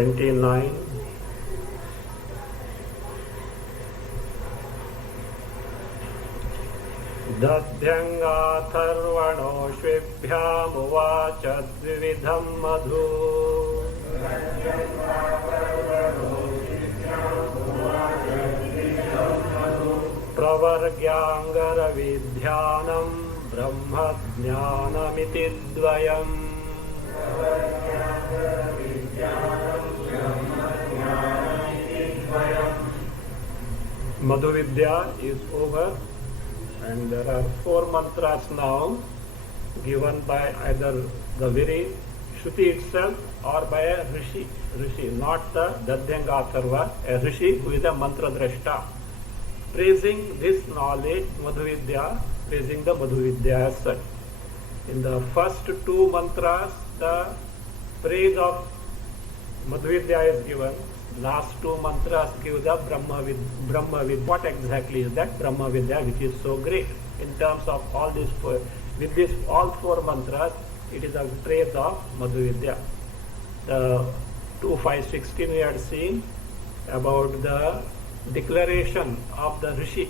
29. दध्यङ्गाथर्वणोऽश्विभ्यामुवाच द्विविधं मधु प्रवर्ग्याङ्गरविध्यानं ब्रह्मज्ञानमिति द्वयम्. Madhu Vidya is over, and there are 4 mantras now given by either the very Shruti itself or by a Rishi, not the Dadyanga Atharva, a Rishi who is a mantra drashta, praising this knowledge, Madhu Vidya, praising the Madhu Vidya as such. In the first 2 mantras, the praise of Madhu Vidya is given. Last 2 mantras give the Brahma Vidya. What exactly is that Brahma Vidya which is so great? In terms of all these 4, with this all 4 mantras, it is a praise of Madhu Vidya. The 2.5.16 we had seen about the declaration of the Rishi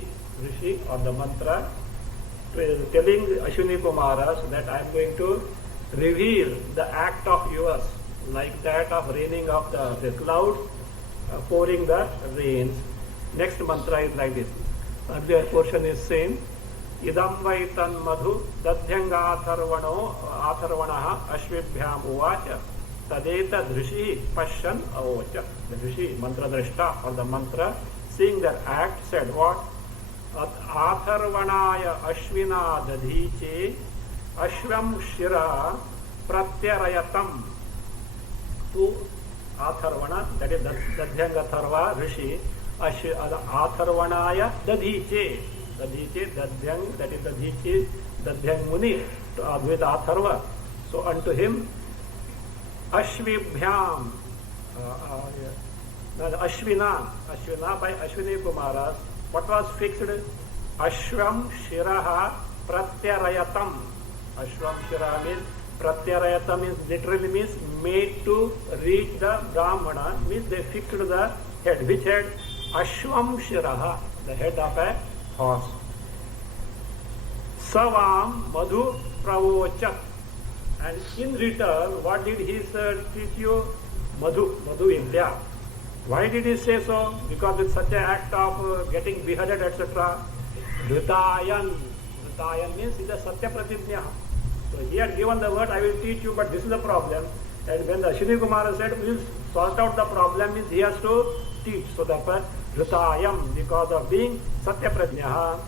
or the mantra, telling Ashwini Kumaras that I am going to reveal the act of yours, like that of raining of the clouds, pouring the rains. Next mantra is like this. Earlier portion is same. Idam vaitan madhu dadhyanga atharvanaha ashvibhyam uvacha tadeta dhrishi pashyan avocha. The dhrishi, mantra drashta or the mantra, seeing that act, said what? Atharvanaya ashvina dadhiche ashvam shira pratyarayatam. To Atharvana, that is Dadhyanga Tharva Rishi, Atharvanaya Dadhiche, Dadhyang, that is Dadhiche, Dadhyang Muni, with Atharva. So unto him, Ashvibhyam, Ashvina by Ashwini Kumaras, what was fixed? Ashvam Shiraha Pratyarayatam. Ashvam Shiraha means Pratyarayata means literally means made to reach the Brahmana, means they fixed the head. Which head? Ashvam Shiraha, the head of a horse. Savam Madhu Pravochat. And in return, what did he teach you? Madhu Vidya. Why did he say so? Because with such an act of getting beheaded, etc. Dhritayan means it is Satya Pratijna. So he had given the word, I will teach you, but this is the problem. And when the Ashwini Kumara said, we will sort out the problem, means he has to teach. So therefore, Dhrutayam, because of being Satya Prajnaha.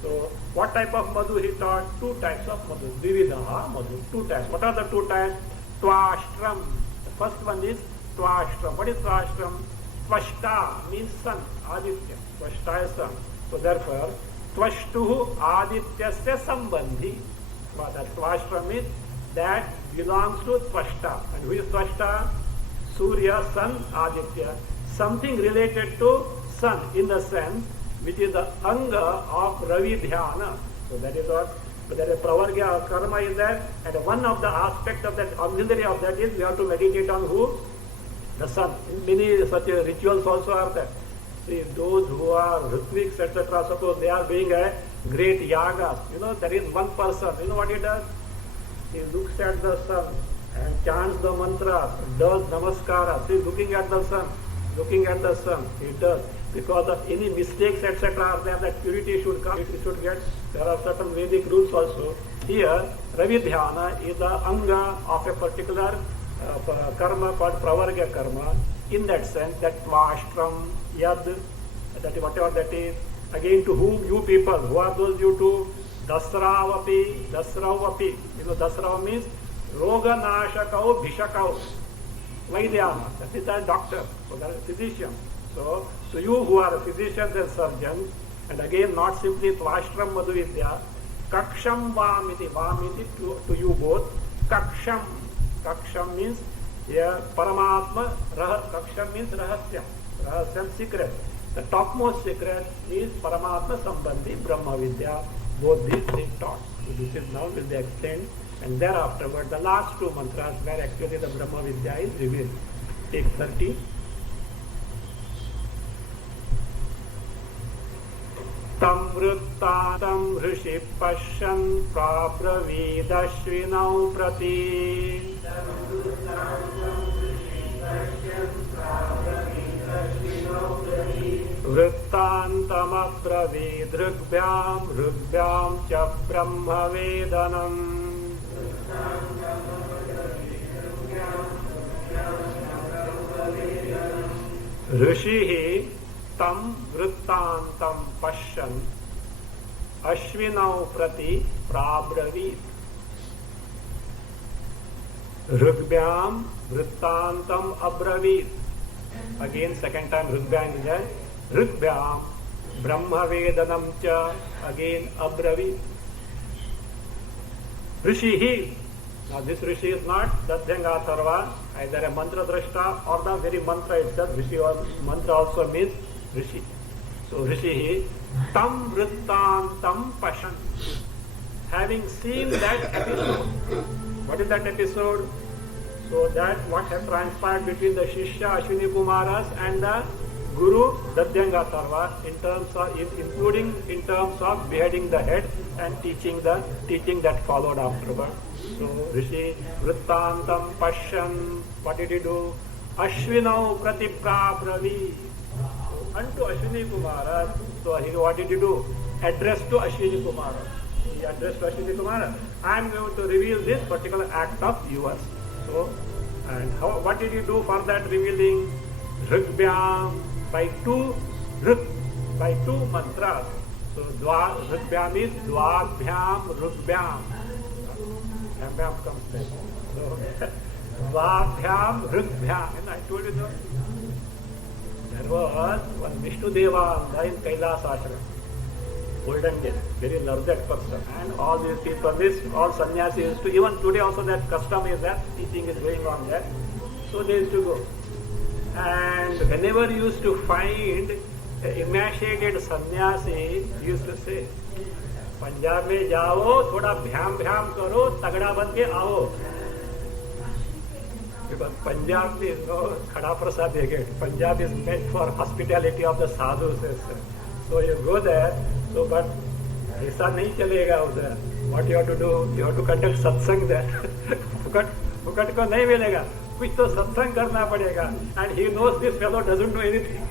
So what type of madhu he taught? 2 types of madhu. Vividaha madhu. 2 types. What are the 2 types? Twashtram. The first one is Twashtram. What is Twashtram? Twashta means sun, Aditya. Twashta is sun. So therefore, Twashtuhu Adityasya Sambandhi. That Twashtra means that belongs to Twashta. And who is Twashta? Surya, sun, Aditya. Something related to sun in the sense which is the anga of Ravi Dhyana. So that is what, that is Pravargya karma is there. And one of the aspects of that, auxiliary of that is we have to meditate on who? The sun. Many such rituals also are there. See, those who are Ritviks, etc., suppose they are doing a great yaga. There is one person. You know what he does? He looks at the sun and chants the mantra, does namaskara. See, looking at the sun, he does. Because of any mistakes, etc., are there, that purity should come, it should get. There are certain Vedic rules also. Here, Ravi Dhyana is the anga of a particular karma called Pravargya karma. In that sense, that Tvashtram, Yad, that whatever that is, again to whom you people, who are those you two? Dasravapi. Dasrava means Roga Nashakao Bhishakao. Vaidya, that is a doctor, so that is a physician. So, to you who are physicians and surgeons, and again not simply Tvashtram Madhu Vidya, Kaksham Vamiti to you both. Kaksham means Paramatma, Kaksham means Rahasya. Rahasya secret. The topmost secret is Paramatma Sambandhi Brahma Vidya. Both these things taught. So this is now will be explained, and thereafterward the last 2 mantras where actually the Brahma Vidya is revealed. Take 30. Tam vruttatam hrishi pashyan prabravidashvinau prati. Vrittantam abravidrugbhyam rugbhyam cha brahma vedanam. Rishihi tam vrittantam pashyan ashvinau prati prabravit. Rugbhyam vrittantam abravit. Again, second time Rugbhyam is there. Rugbhyam Brahma Vedanam cha. Again abravit. Rishihi. Now this Rishi is not Dadhyanga Sarva, either a mantra drashta or the very mantra itself. Rishi or mantra also means Rishi. So Rishi tam vrittantam pashan. Having seen that episode. What is that episode? So that what has transpired between the Shishya Ashwini Kumaras and the Guru Dadhyanga Sarva in terms of, including in terms of beheading the head and teaching that followed afterward. So Rishi Vrittantam Pashyan, what did he do? Ashvinau Pratiprabravi. So unto Ashwini Kumara, so what did he do? Address to Ashwini Kumara. He addressed to Ashwini Kumara. I am going to reveal this particular act of yours. So, and what did he do for that revealing? Rugbhyam, by two mantras. So Rugbhyam is Dvabhyam Rugbhyam. Bhyam comes there. So Dvabhyam Rugbhyam. And I told you that there was one Vishnu Devananda in Kailas Ashram. Golden days, very learned person. And all these people, all sannyasis, to even today also that custom is that teaching is going on there. So they used to go. And whenever you used to find an emaciated sannyasi, he used to say, Punjab में जाओ, थोड़ा भ्याम भ्याम करो, तगड़ा बन के आओ. Because Punjab is no khada prasad gate. Punjab is meant for hospitality of the sadhus. So you go there. So but ऐसा नहीं चलेगा उधर. What you have to do? You have to conduct satsang there. फुकट को नहीं मिलेगा. कुछ तो सत्संग करना पड़ेगा. And he knows this fellow doesn't know anything.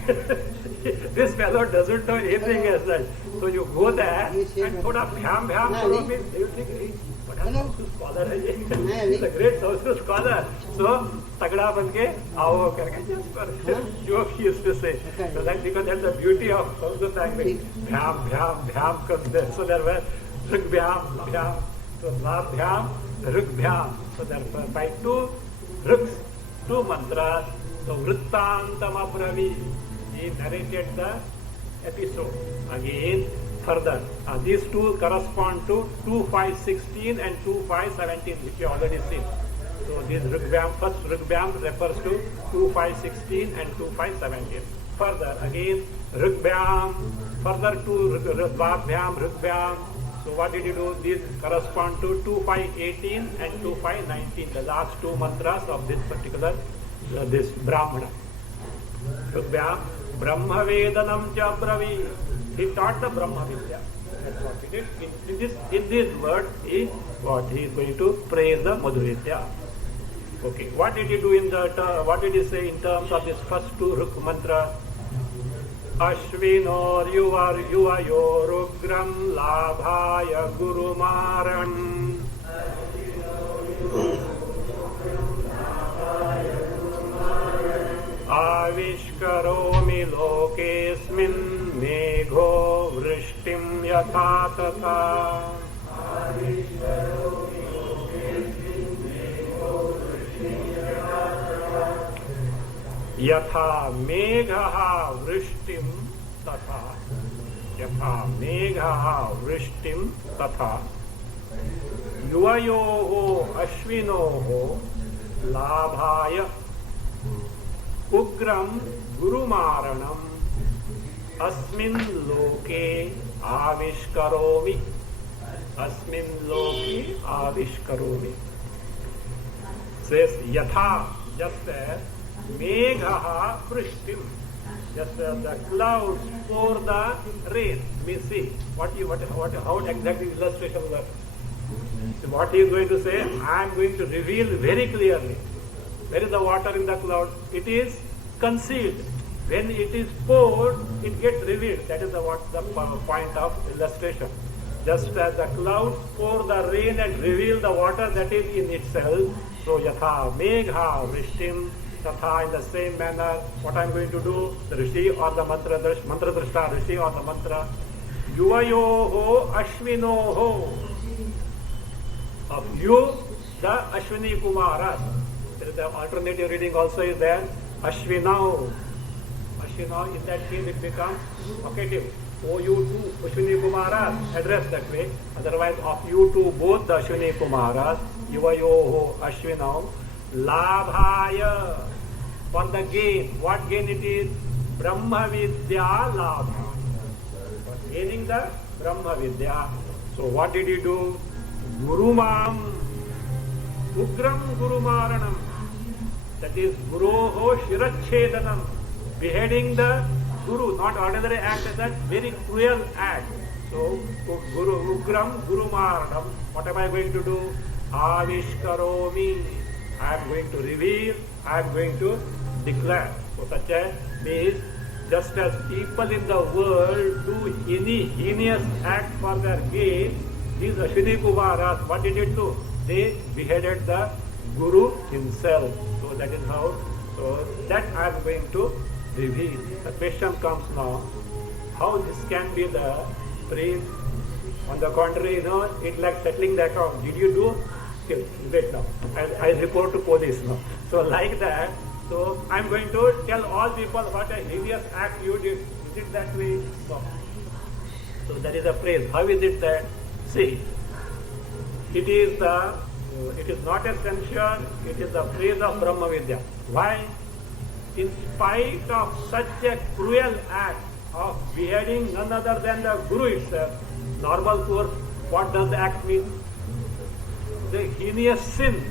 This fellow doesn't know anything as such. So you go there and थोड़ा भ्याम भ्याम करो. You think, what a scholar है ये? He's a great social scholar. So तगड़ा बन के आओ करके just for joke he used to say. So that because that's the beauty of Sanskrit language. भ्याम भ्याम भ्याम comes there. So there were ऋग्भ्याम भ्याम. So लाभ्याम ऋग्भ्याम. So therefore by two Ruks, two mantras, so Vrittantam Abravi, he narrated the episode. Again, further, these two correspond to 2.5.16 and 2.5.17, which you already seen. So this Rugbhyam, first Rugbhyam refers to 2.5.16 and 2.5.17. Further, again, Rugbhyam, further to Dvabhyam, Rugbhyam. So what did you do? These correspond to 2.5.18 and 2.5.19, the last two mantras of this particular, this Brahmana. Rugbhyam, Brahma Vedanam cha Bravi. He taught the Brahma Vidya. That's what he did. In this word is what he is going to praise the Madhu Vidya. Okay, what did he do in the, what did he say in terms of this first two Ruk mantra? Ashvinor yuvayorugram labhaya gurumaran. Avishkaromi lokesmin megho vrishtim yatha tatha. Yatha megha vrishtim tatha. Yatha megha vrishtim tatha. Yuvayoho ashvinoho labhaya ugram gurumaranam asmin loke avishkaromi. Asmin loke avishkaromi. Says yatha, just as Meghaha Prishtim. Just the clouds pour the rain. We see how exactly illustration works. So what he is going to say, I am going to reveal very clearly. Where is the water in the cloud? It is concealed. When it is poured, it gets revealed. That is the point of illustration. Just as the clouds pour the rain and reveal the water that is in itself, so yatha megha vrishtim, tatha, in the same manner, what I am going to do, the rishi or the mantra drashta, rishi or the mantra, yuvayoho ashvinoho, of you, the Ashwini Kumaras. There is the alternative reading also is there, Ashvinao. Ashvinao, in that case it becomes vocative. O you two Ashwini Kumaras, address that way. Otherwise, of you two both the Ashwini Kumaras, Yuvayoho Ashvinao, Labhaya, for the gain. What gain it is? Brahma Vidya Labha. For gaining the Brahma Vidya. So what did he do? Gurumam, Ugram Gurumaranam. That is Guroho Shirachedanam. Beheading the Guru, not ordinary act, is that very cruel act. So, Guru Ugram Gurumaranam. What am I going to do? Avishkaromi. I am going to reveal, I am going to declare. So such a means, just as people in the world do any heinous act for their gain, these Ashwini Kumaras, what did it do? They beheaded the Guru himself. So that is how, so that I am going to reveal. The question comes now, how this can be the praise? On the contrary, it's like settling the account. Did you do? Still, wait now. I report to police now. So like that, so I am going to tell all people what a heinous act you did. Is it that way? No. So that is a praise. How is it that? See, it is not a censure, it is the praise of Brahma Vidya. Why? In spite of such a cruel act of beheading none other than the Guru itself, normal course, what does the act mean? The heinous sin.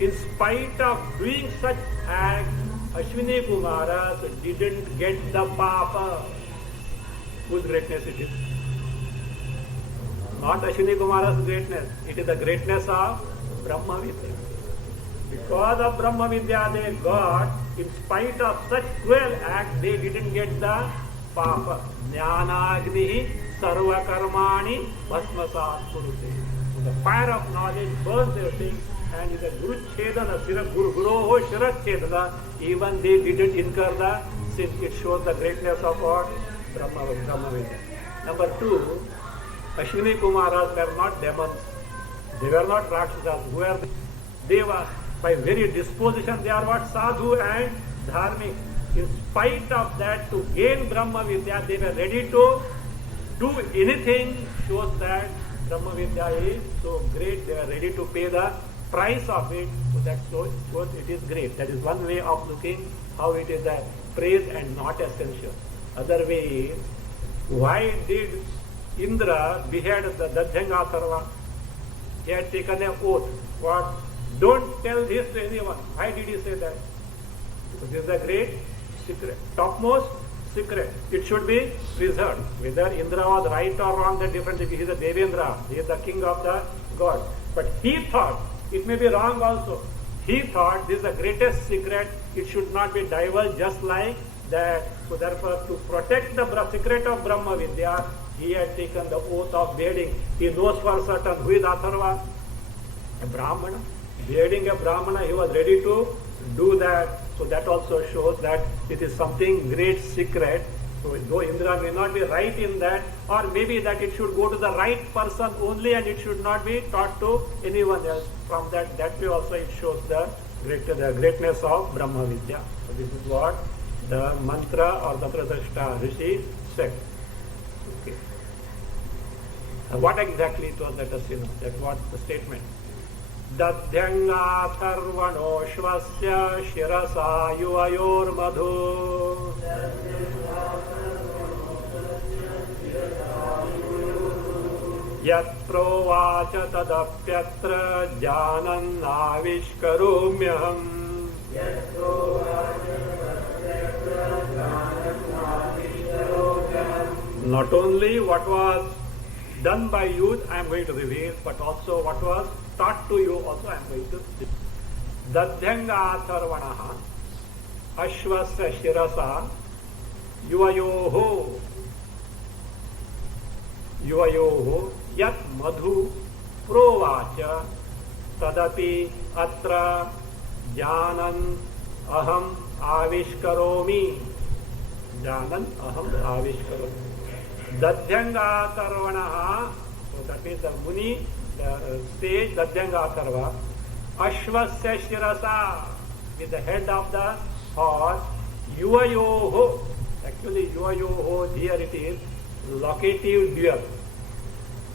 In spite of doing such act, Ashwini Kumaras didn't get the Papa. Whose greatness it is? Not Ashwini Kumaras' greatness. It is the greatness of Brahma Vidya. Because of Brahma Vidya they got, in spite of such cruel act, they didn't get the Papa. Jnanagni sarva karmani bhasmasat kurute. The fire of knowledge burns everything, and in the Guru Chedana, Guru Shirat Chedana, even they didn't incur the sin. It shows the greatness of what? Brahma Vidya. Number two, Ashwini Kumaras were not demons. They were not Rakshasas. Who are they? Were, by very disposition, they are what? Sadhu and Dharmik. In spite of that, to gain Brahma Vidya, they were ready to do anything. Shows that Brahma Vidya is so great. They are ready to pay the price of it. So that shows it is great. That is one way of looking how it is a praise and not essential. Other way, why did Indra behead the Dajjanga Sarva? He had taken an oath. What? Don't tell this to anyone. Why did he say that? Because this is a great secret, topmost secret. It should be preserved. Whether Indra was right or wrong, that different. He is a Devendra. He is the king of the gods. But he thought, it may be wrong also. He thought this is the greatest secret. It should not be divulged just like that. So therefore, to protect the secret of Brahma Vidya, he had taken the oath of beheading. He knows for certain who is Atharva? A Brahmana. Beheading a Brahmana, he was ready to do that. So that also shows that it is something great secret. So though Indra may not be right in that, or maybe that it should go to the right person only and it should not be taught to anyone else. From that way also it shows the greatness of Brahma Vidya. So this is what the mantra or the Pradrashta Rishi said. Okay. What exactly it was, let us know. That was the statement. Dadhyanga sarvano shvasya shirasa yuvayor madhu. Yat provacha tadapyatra janan avishkaromyaham. Not only what was done by you, I am going to reveal, but also what was taught to you, also I am going to reveal. Dadhyanga sarvanaha ashvasya shirasa yuvayoho yat madhu provacha tadapi atra janan aham avishkaromi. Dadhyanga sarvanaha, so that means the Muni, the sage Dadhyanga sarva, ashvasya shirasa, with the head of the horse, yuvayoho, actually yuvayoho, here it is, locative dual.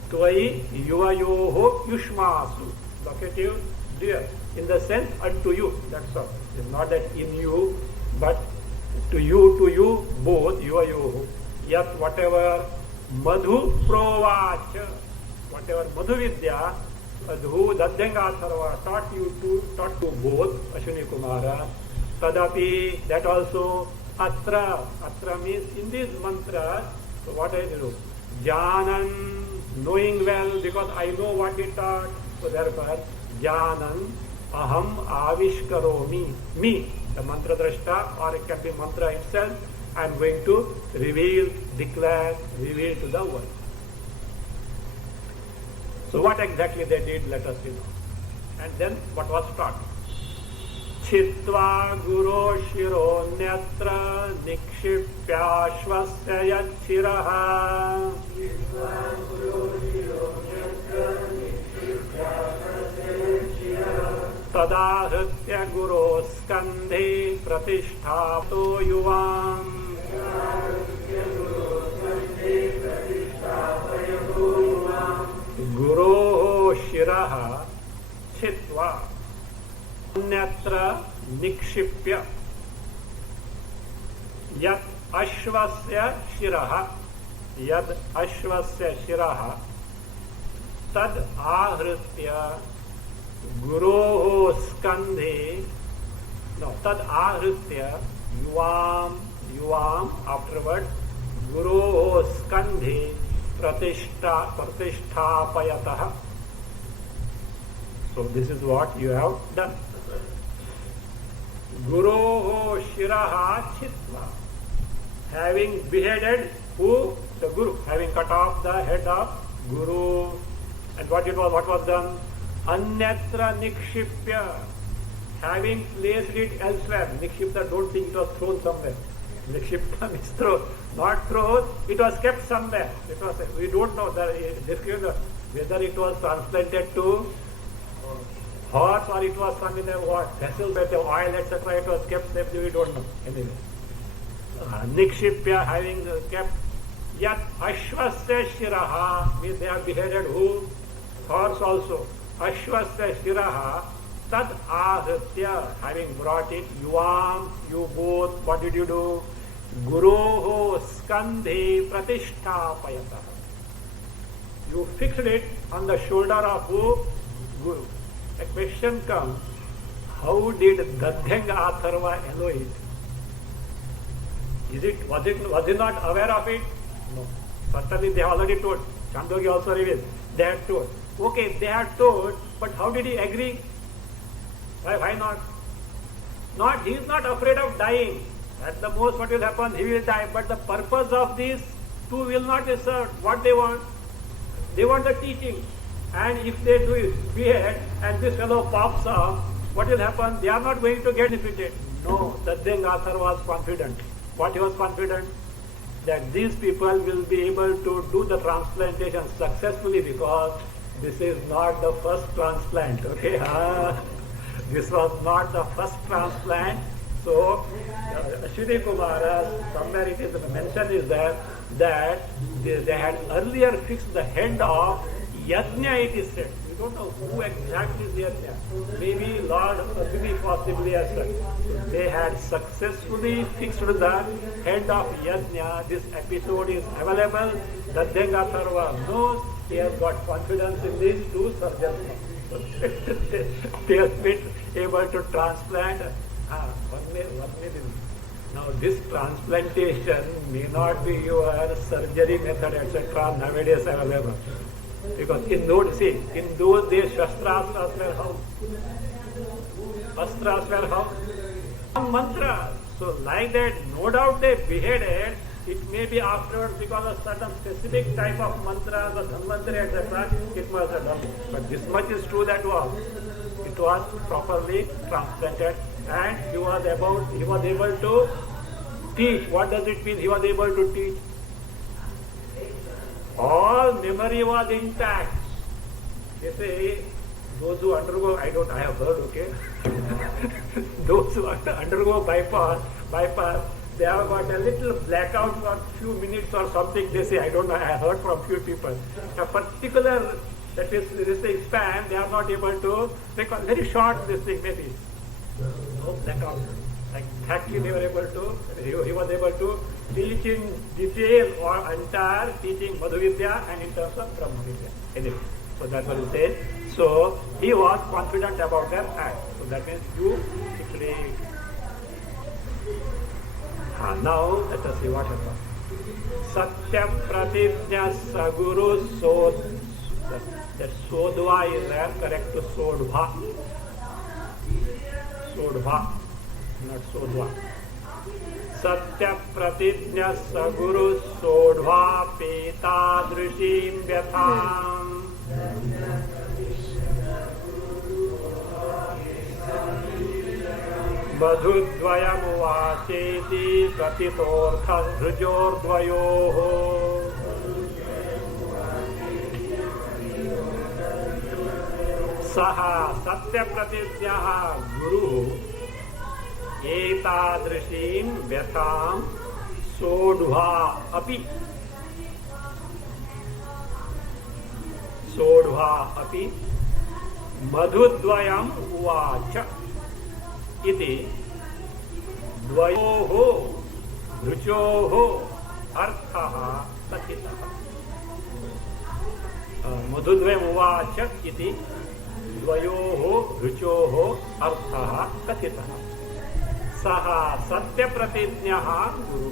Tvai yuvayoho yushmasu, locative dual, in the sense unto you, that's all. It's not that in you, but to you, both, yuvayoho. Yet whatever madhu provacha, whatever madhu vidya, madhu dadhyanga sarva taught to both Ashwini Kumara, tadapi, that also atra means in these mantras. So what I do? Janan, knowing well, because I know what he taught. So therefore, janan aham avishkaromi, me, the mantra drashta, or it can be mantra itself, I am going to reveal to the world. So what exactly they did, let us see now. And then what was taught? Chitva guru shiro nyatra nikshipyashvasya yachiraha tadahritya guru skandhe pratishthato yuvam Guru shiraha chitva anyatra nikshipya yad ashvasya shiraha tad ahritya guru skandhe tad ahritya yuvam afterward guru skandhe pratishtapayatah. So this is what you have done. Guru shiraha chitva, having beheaded who? The Guru, having cut off the head of Guru. And what was done? Anyatra nikshipya, having placed it elsewhere. Nikshipya, don't think it was thrown somewhere. Nikshipya means thrown. Not thrown, it was kept somewhere. We don't know whether it was transplanted to horse or it was some in a vessel with oil, etc. It was kept safely, we don't know. Anyway. Nikshipya, having kept yat ashvasya shiraha, means they have beheaded who? Horse also. Ashvasya shiraha tad ahritya, having brought it, yuvam, you both, what did you do? Guroho skandhe pratishtapayatah. You fixed it on the shoulder of who? Guru. A question comes, how did Dadhyanga Atharva allow it? Was he not aware of it? No. Certainly they have already told. Chandogya also revealed. They had told. Okay, they had told, but how did he agree? Why not? He is not afraid of dying. At the most what will happen, he will die. But the purpose of these two will not be served. What they want? They want the teaching. And if they do it, behead, and this fellow pops up, what will happen? They are not going to get benefited. No, Dadhyanga Atharva was confident. What he was confident? That these people will be able to do the transplantation successfully, because this is not the first transplant. Okay, this was not the first transplant. So, Ashwini Kumara, somewhere it is mentioned is that they had earlier fixed the head of Yajna, it is said. We don't know who exactly is Yajna. Maybe Lord Ashwini possibly as such. They had successfully fixed the head of Yajna. This episode is available. Dadhyanga Atharva knows. He has got confidence in these two surgeons. They have been able to transplant may be. Now this transplantation may not be your surgery method, etc. nowadays available. Because in those days, shastras were how? Astras were how? Mantra. So like that, no doubt they beheaded. It may be afterwards because of certain specific type of mantras, the dhanvantari, etc. It must have done. But this much is true that it was properly transplanted, and he was able to teach. What does it mean? He was able to teach. All memory was intact. They say those who undergo, I have heard, okay. Those who undergo bypass, they have got a little blackout for a few minutes or something. They say, I don't know, I heard from few people. A particular, that is, this span, they are not able to, because very short this thing maybe. No blackout. Like exactly they were able to, he was able to teach in detail or entire teaching Madhu Vidya and in terms of Brahma Vidya. Anyway, so that's what he said. So he was confident about their act. So that means you actually. Now let us see what happens. Satya Pratijna Saguru Sod. That Sodva is there, correct to Sodva. Sodva, not Sodva. Satya Pratijna Saguru Sodva Peta Drishim Vyatham. Madhudvayamuvacheti Satitorthas Dhrijordvayoho. Saha Satya Pratijnaha Guru Etadrishim Vyatham Sodhva Api. Sodhva Api Madhudvayam Uvacha Iti Dvayoho Dhruchoho Arthaha Tatitaha. Madhudvayam Uvacha Iti Dvayoho Dhruchoho Arthaha Tatitaha. Saha Satya Pratijnaha Guru.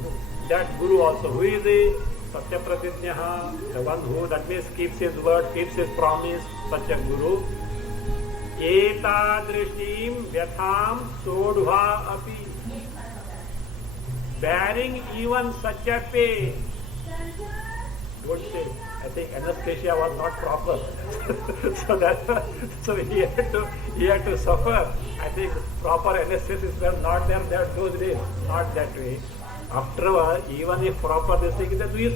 That Guru also, who is the Satya Pratijnaha? The one who, that means, keeps his word, keeps his promise, such a Guru. Etadrishim Vyatham Sodhva Api. Bearing even such a pain. Don't say, I think anesthesia was not proper. so he had to suffer. I think proper anesthesis was not there those days. Not that way. Afterward, even if proper this thing, then we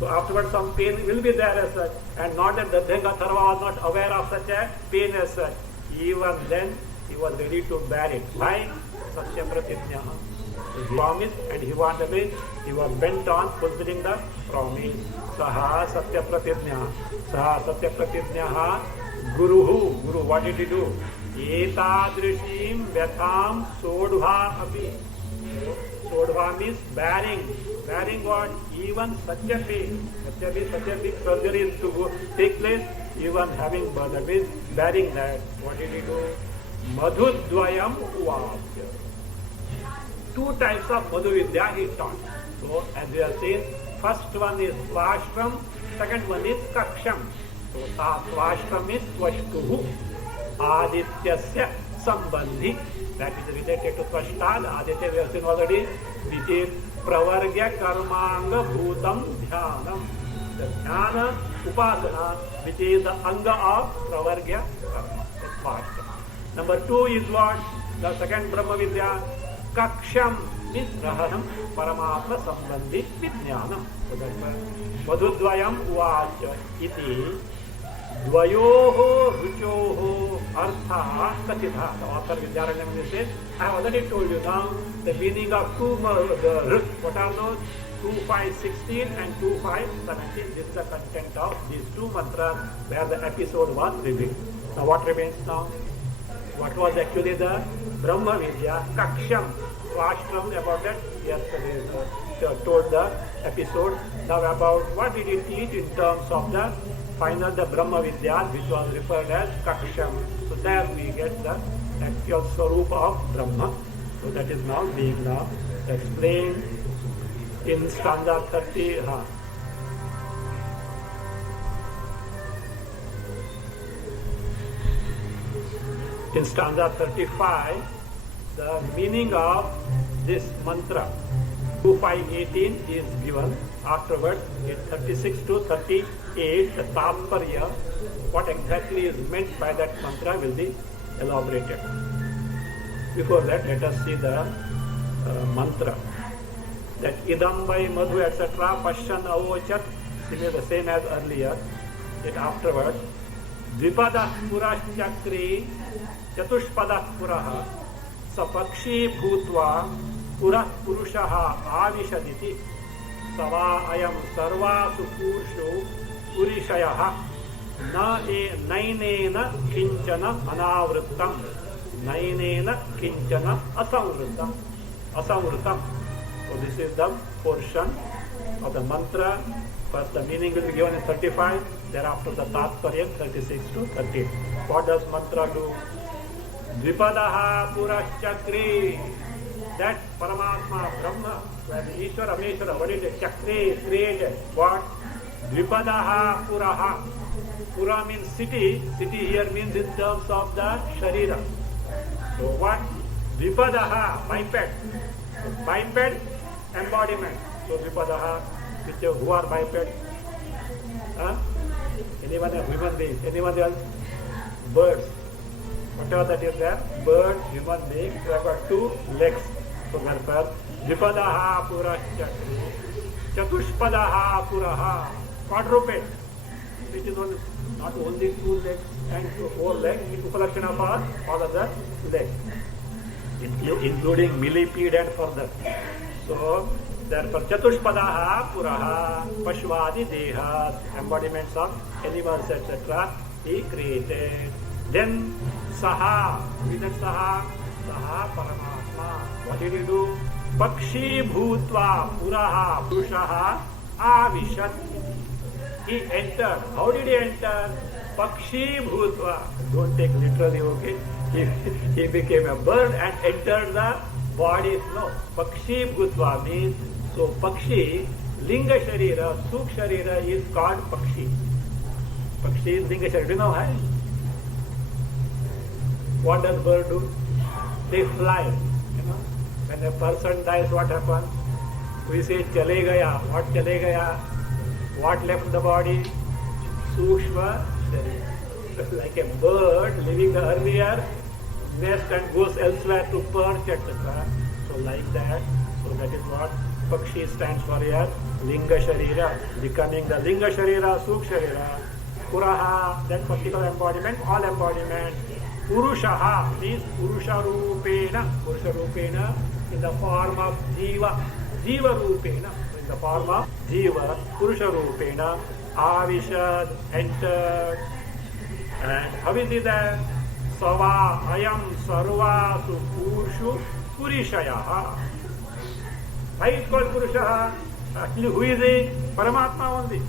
so afterwards some pain will be there as such. And not that the Dhengatharva was not aware of such a pain as such. Even then, he was ready to bear it. Why? Satya Pratijnaha. He promised and he wanted it. He was bent on fulfilling the promise. Saha Satya Pratijnaha. Saha Satya Pratijnaha Guruhu. Guru, what did he do? Etadrishim Vyatham Sodhva Api. Sodhva means bearing. Bearing what? Even such a pain. Such a big surgery is to take place. Even having birth. That means bearing that. What did he do? Madhudvayam Uvachya. Two types of Madhu Vidya he taught. So, as we are saying, first one is Swashram, second one is Kaksham. So, Swashram is Swashtuhu, Adityasya Sambandhi. That is related to Swashtal. Aditya we have seen already, which is Pravargya Karmanga Bhutam Dhyanam. The Dhyana Upasana, which is the Anga of Pravargya Karma. That's Swashram. Number two is what? The second Brahma Vidya. Kaksham is Rahanam Paramatma Sambandhi Vijnanam. So that's Madhudvayam Uvacha Iti Dvayoho Ruchoho Artha Katitha. The author Vidyaranyam says, I have already told you now the meaning of two, what are those? 2516 and 2517. This is the content of these two mantras where the episode was revealed. Now what remains now? What was actually the Brahma Vidya, Kaksham, Swashram, about that yesterday told the episode. Now about what did he teach in terms of the final, the Brahma Vidya, which was referred as Kaksham. So there we get the actual Swarupa of Brahma. So that is now being now explained in stanza 30. In stanza 35, the meaning of this mantra 2518 is given. Afterwards, in 36 to 38, the Tatparya, what exactly is meant by that mantra will be elaborated. Before that, let us see the mantra. That idam by madhu, etc. Pashyan avochat, similar the same as earlier. Then afterwards, dvipadah puraschakri chatushpadah puraha sapakshi bhutva purah purushaha avishaditi sava ayam sarvasu purshu purishayaha nainena kinchana anavrittam nainena kinchana asamvrittam. So this is the portion of the mantra. First the meaning will be given in 35, thereafter the Tatparya 36 to 30. What does mantra do? Dvipadaha puraschakri, that Paramatma, Brahma, where the Ishvara, Ameshwara, what is it? Chakri is created. What? Dvipadaha puraha. Pura means city. City here means in terms of the Sharira. So what? Dvipadaha, biped. Biped embodiment. So Dvipadaha, who are biped? Anyone else? Human beings? Anyone else? Birds. Whatever that is there, bird, human being, who have got two legs. So therefore, Dvipadaha puraschakri, chatushpadaha puraha, quadruped, which is not only two legs and four legs, it is upalakshana for all other legs, including millipede and further. So therefore, chatushpadaha puraha, pashvadi dehas, embodiments of animals, etc. he created. Then Saha, with that Saha Paramatma. What did he do? Pakshi bhutva puraha purushaha avishat. He entered. How did he enter? Pakshi bhutva. Don't take literally, okay? He became a bird and entered the body. No. Pakshi bhutva means, so Pakshi, Linga Sharira, Sukh Sharira is called Pakshi. Pakshi is Linga Sharira. Do you know how? What does bird do? They fly. You know, when a person dies, what happens? We say chale gaya. What chale gaya? What left the body? Sukshma Sharira. Like a bird leaving the earlier nest and goes elsewhere to perch, etc. So like that. So that is what Pakshi stands for here. Linga Sharira. Becoming the Linga Sharira, Sukh Sharira. Puraha, that particular embodiment, all embodiment. Purushaha means Purusha Rupena in the form of Jiva. Jiva Rupena in the form of Jiva. Purusha Rupena. Avishad, entered. And how is it that? Sava ayam sarva su Purushu Purishayaha. Why is called Purushaha? Actually, who is it? Paramatma only.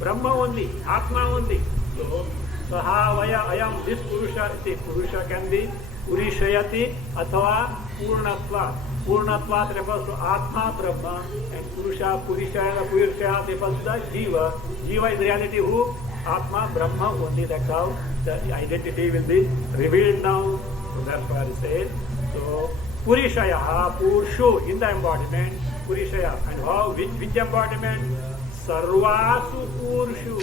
Brahma only. Atma only. So, Saha vaya ayam, this Purusha, see, Purusha can be Purishayati athava Purnatvat. Purnatvat refers to Atma, Brahma, and Purusha, Purishaya, Purishaya refers to the Jiva. Jiva is reality who? Atma, Brahma only. That's how the identity will be revealed now. So therefore I say, so Purishaya, Purshu in the embodiment, Purishaya. And how? Which embodiment? Sarvasu Purshu.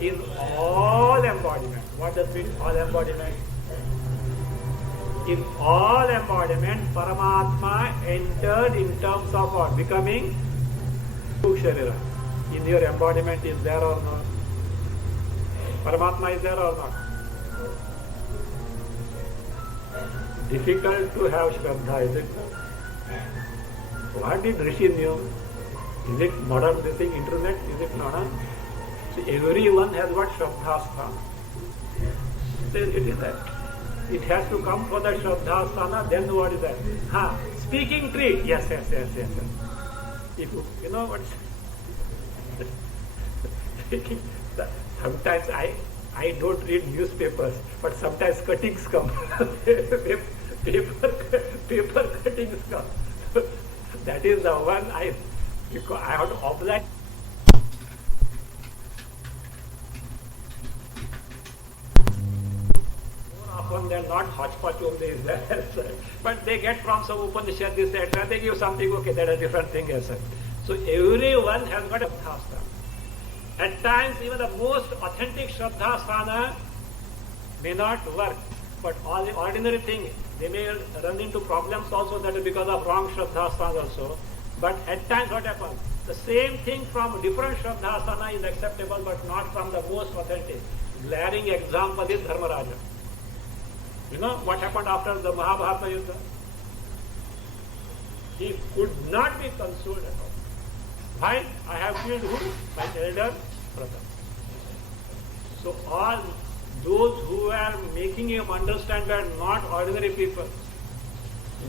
In all embodiment. What does mean all embodiment? In all embodiment, Paramatma entered in terms of what? Becoming Sharira. In your embodiment, is there or not? Paramatma is there or not? Difficult to have Shraddha, is it? What did Rishi knew? Is it modern this thing, internet? Is it modern? Everyone has got Shraddhasthana. It is that. It has to come for the Shraddhasthana, then what is that? Speaking tree. Yes. If you know what? Sometimes I don't read newspapers, but sometimes cuttings come. paper cuttings come. That is the one because I have to oblige. More often than not, hodgepodge only is there. But they get from some Upanishad, this, etc. They give something, okay, that is a different thing, yes, sir. So everyone has got a Shraddha. At times, even the most authentic Shraddha sthana may not work. But all the ordinary thing, they may run into problems also, that is because of wrong Shraddhasthana also. But at times what happens? The same thing from different Shraddhasthana is acceptable, but not from the most authentic. Glaring example is Dharmaraja. You know what happened after the Mahabharata Yuddha? He could not be consoled at all. Why? I have killed who? My elder brother. So all those who are making him understand that not ordinary people,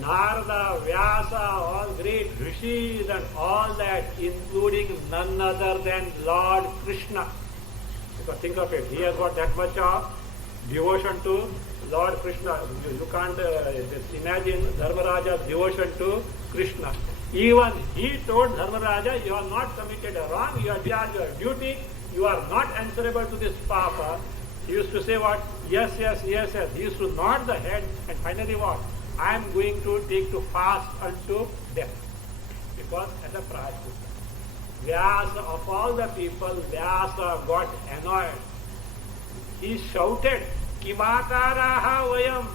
Narada, Vyasa, all great rishis and all that, including none other than Lord Krishna. Because think of it, he has got that much of devotion to Lord Krishna. You can't imagine Dharmaraja's devotion to Krishna. Even he told Dharmaraja, you are not committed a wrong, you are doing your duty, you are not answerable to this papa. He used to say what? Yes, yes, yes, yes. He used to nod the head, and finally what? I am going to take to fast unto death. Because as a prajna, Vyasa, of all the people, Vyasa got annoyed. He shouted, Kimakaraha vayam.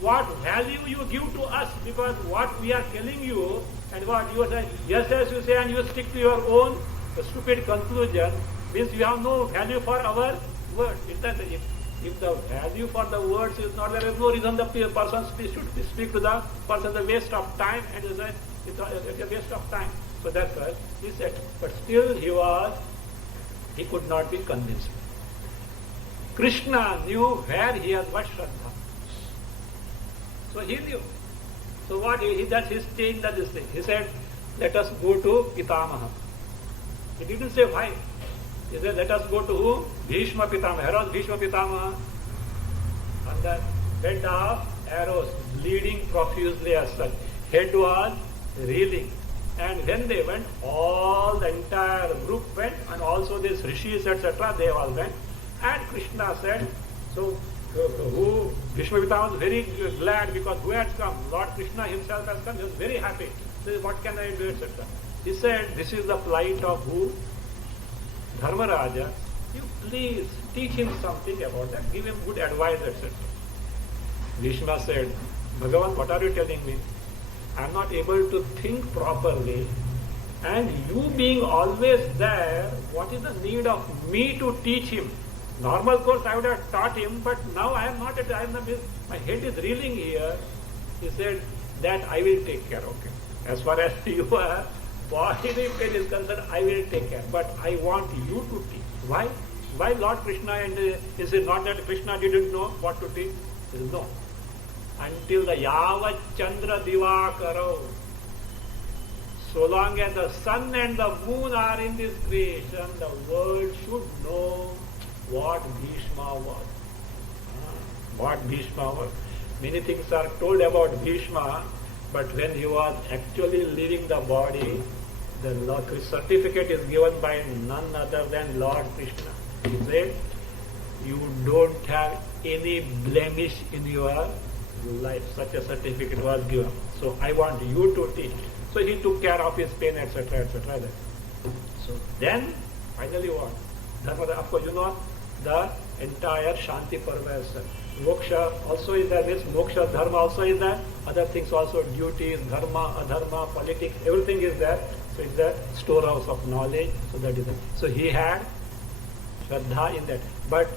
What value you give to us, because what we are telling you, and what you say, yes, yes, you say, and you stick to your own stupid conclusion, means you have no value for our word. If the value for the words is not there, is no reason the person should speak to the person. The waste of time, and it's a waste of time. So that's why he said. But still he could not be convinced. Krishna knew where he has what Shraddha. So he knew. So what that's his change, that this thing. He said, let us go to Pitamaha. He didn't say why. He said, let us go to who? Bhishma Pitamaha. Where was Bhishma Pitamaha? On the bed of arrows, bleeding profusely as such. Head was reeling. And when they went, all the entire group went, and also these rishis, etc., they all went. And Krishna said, so who? Bhishma Pitamaha was very glad, because who had come? Lord Krishna himself has come. He was very happy. He said, what can I do, etc. He said, this is the plight of who? Dharmaraja. You please teach him something about that. Give him good advice, etc. Bhishma said, Bhagavan, what are you telling me? I am not able to think properly. And you being always there, what is the need of me to teach him? Normal course I would have taught him, but now I am not my head is reeling here. He said, that I will take care of it. As far as your bodily pain is concerned, I will take care. But I want you to teach. Why? Why Lord Krishna? And is it not that Krishna didn't know what to teach? He said, no. Until the Yavat Chandra Divakaro, so long as the sun and the moon are in this creation, the world should know what Bhishma was. What Bhishma was. Many things are told about Bhishma, but when he was actually leaving the body, the certificate is given by none other than Lord Krishna. He said, you don't have any blemish in your life. Such a certificate was given. So I want you to teach. So he took care of his pain, etc., etc. So then, finally what? Dharma, of course, you know, the entire Shanti Parva. Moksha also is there, this moksha, dharma also is there, other things also, duties, dharma, adharma, politics, everything is there. So it's the storehouse of knowledge. So that is it. So he had Shraddha in that. But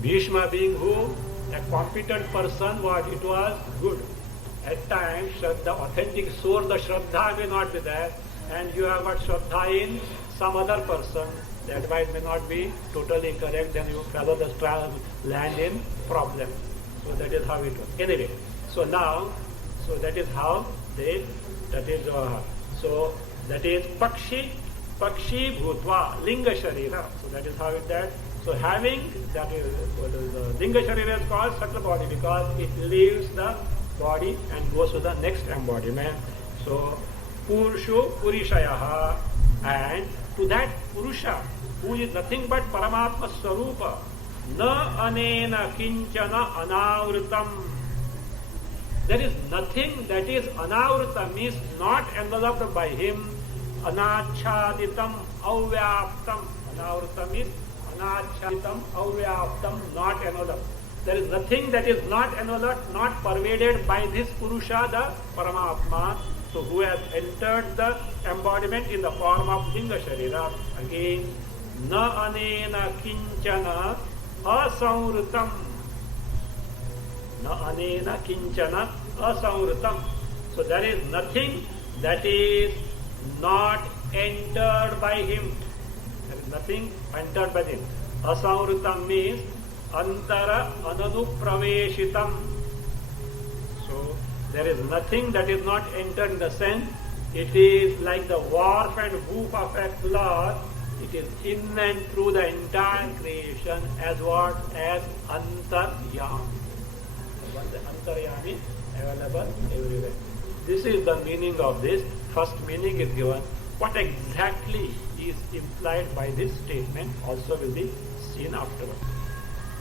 Bhishma being who? A competent person, what? It was good. At times, Shraddha, authentic source, the Shraddha may not be there, and you have got Shraddha in some other person. The advice may not be totally correct, then you follow the land in problem. So that is how it was. Anyway, so now, so that is how they, that is, so that is Pakshi Bhutva, Linga Sharira. So that is how it that. So having, that is, Linga Sharira is called subtle body because it leaves the body and goes to the next embodiment. So, Purusho Purishayaha, and to that Purusha, who is nothing but Paramatma Swarupa, na anena kinchana anavritam. There is nothing that is anavrita, means not enveloped by him. Anachaditam avyaptam. Anavrita means anachaditam avyaptam, not enveloped. There is nothing that is not enveloped, not pervaded by this Purusha, the Paramatma. So who has entered the embodiment in the form of Linga Sharira. Again, na anena kinchana asamritam. Na anena kinchana asamritam. So there is nothing that is not entered by him. There is nothing entered by him. Asamritam means antara ananupraveshitam. So there is nothing that is not entered in the sense it is like the warp and woof of a cloth. It is in and through the entire creation as what? As antaryami. The antaryami available everywhere. This is the meaning of this. First meaning is given. What exactly is implied by this statement also will be seen afterwards.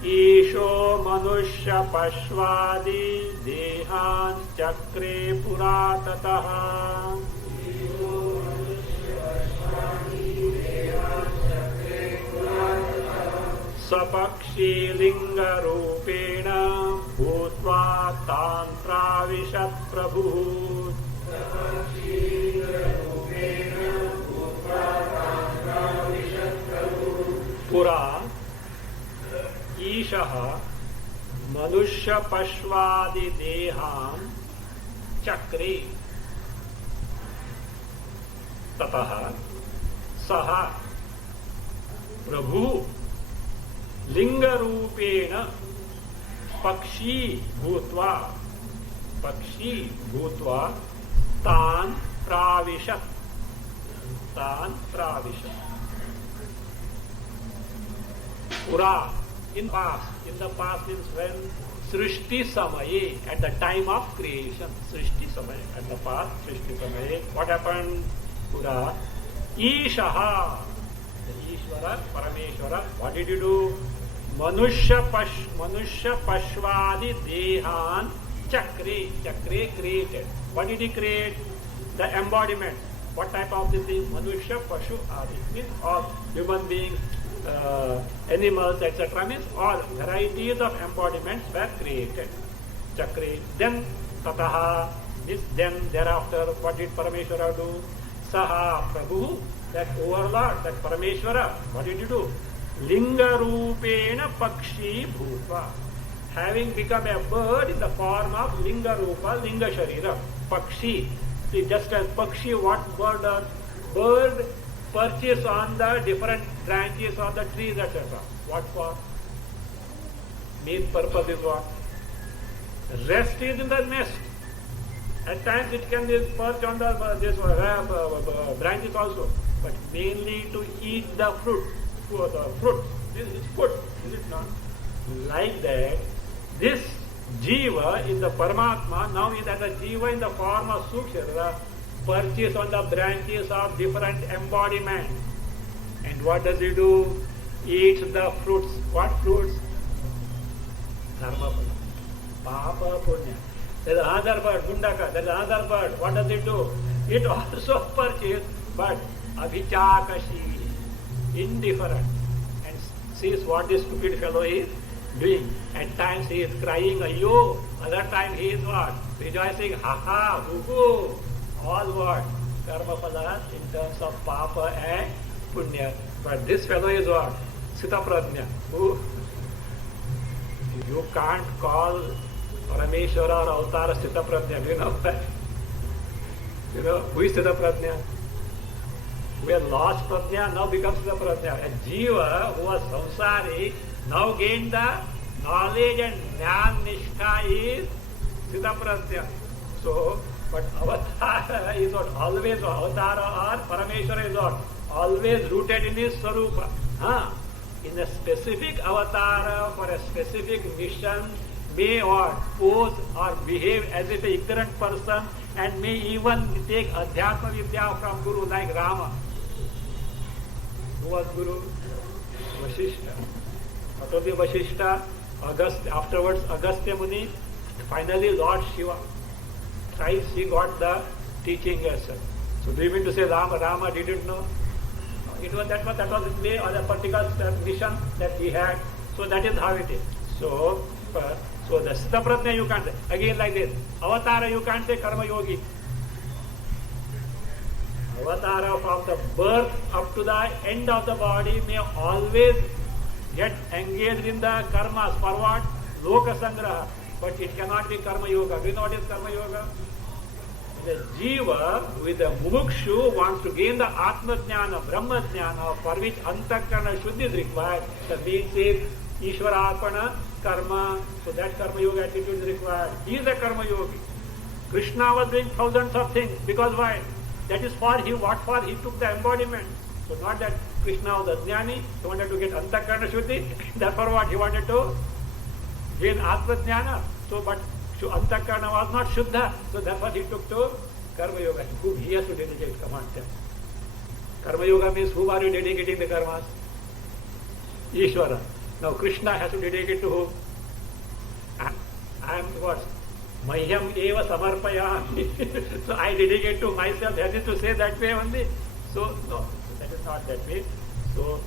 Isho manushya pashvadi dehan chakre puratataha. Sapakshi linga rupena bhutva tantravishat prabhu. Pura Ishaha Manushya Pashvadi Dehan Chakre Tataha Saha Prabhu Linga Rupena Pakshi Bhutva Tan Pravishat Pura, in past. In the past means when Srishti Samaye, at the time of creation. Srishti Samaye, at the past, Srishti Samaye. What happened? Pura. Ishaha, the Ishvara, Parameshwara, what did you do? Manushya Pashvadi Dehan Chakre created. What did he create? The embodiment. What type of this thing? Manushya Pashu Adi. Means all human beings, animals, etc. Means all varieties of embodiments were created. Chakre. Then Tataha, this then thereafter, what did Parameshwara do? Saha Prabhu, that overlord, that Parameshwara, what did he do? Linga Rupena Pakshi Bhutva. Having become a bird in the form of Linga Rupa, Linga Sharira. Pakshi. See, just as Pakshi, what bird are? Bird perches on the different branches of the trees, etc. What for? Main purpose is what? Rest is in the nest. At times it can be perched on the branches also, but mainly to eat the fruit. This is food, is it not? Like that, this Jiva is the Paramatma, now is as a Jiva in the form of Sukshara, perches on the branches of different embodiments. And what does he do? Eats the fruits. What fruits? Dharma Phala. Papa Punya. There is another bird, Gundaka, there is another bird. What does it do? It also perches, but Abhichakashi, indifferent. And sees what this stupid fellow is doing. At times he is crying, Ayyo. Other time he is what? Rejoicing, ha ha, hoo hoo. All what? Karma phala in terms of papa and punya. But this fellow is what? Sita Prajna. Who? You can't call Parameshwara or Avatar Sita Prajna. Do you know that? You know, who is Sita Prajna? We have lost Prajna, now becomes Sita Prajna. A Jiva who was samsari, now gained the knowledge and jnana nishtha is Sita Prajna. So, but Avatar is what? Always Avatar or Parameshwara is what? Always rooted in his Swarupa. In a specific avatar for a specific mission may or pose or behave as if an ignorant person and may even take Adhyatma Vidya from Guru like Rama. Who was Guru? Vashishta. Not only Vashishta, afterwards Agastya Muni, finally Lord Shiva. Thrice he got the teaching herself. So do you mean to say Rama didn't know? It was that was his way or a particular mission that he had. So that is how it is. So the Siddha Prajna you can't say. Again like this. Avatara you can't say Karma Yogi. Avatara from the birth up to the end of the body may always get engaged in the karmas. For what? Loka Sangraha. But it cannot be Karma Yoga. Do you know what is Karma Yoga? The Jiva with the Mumukshu wants to gain the Atma Jnana, Brahma Jnana, for which Antakarna Shuddhi is required. The being says Ishwararpana, Karma. So that Karma Yoga attitude is required. He is a Karma Yogi. Krishna was doing thousands of things. Because why? That is for him. What for? He took the embodiment. So not that Krishna was Ajnani. He wanted to get Antakarna Shuddhi. Therefore what? He wanted to gain Atma Jnana. So but Antakarna was not Shuddha. So therefore he took to Karma Yoga. Who he has to dedicate command. Karma Yoga means whom are you dedicating the karmas? Ishvara. Now Krishna has to dedicate to whom? I am what? Mahyam eva samarpayami. So I dedicate to myself. That is to say that way only. So no, that is not that way. So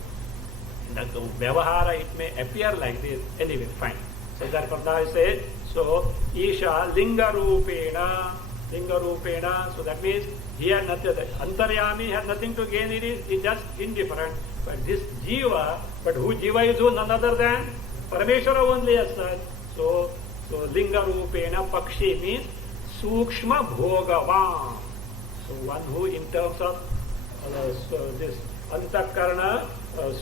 that the Vyavahara it may appear like this. Anyway, fine. So therefore now I say, so Isha Linga Rupena. So that means he had nothing. Antaryami has nothing to gain. It is just indifferent. But this Jiva, but who Jiva is who? None other than Parameshwara only as such. So Linga Rupena Pakshi means Sukshma Bhogavan. So one who in terms of this Antakarna,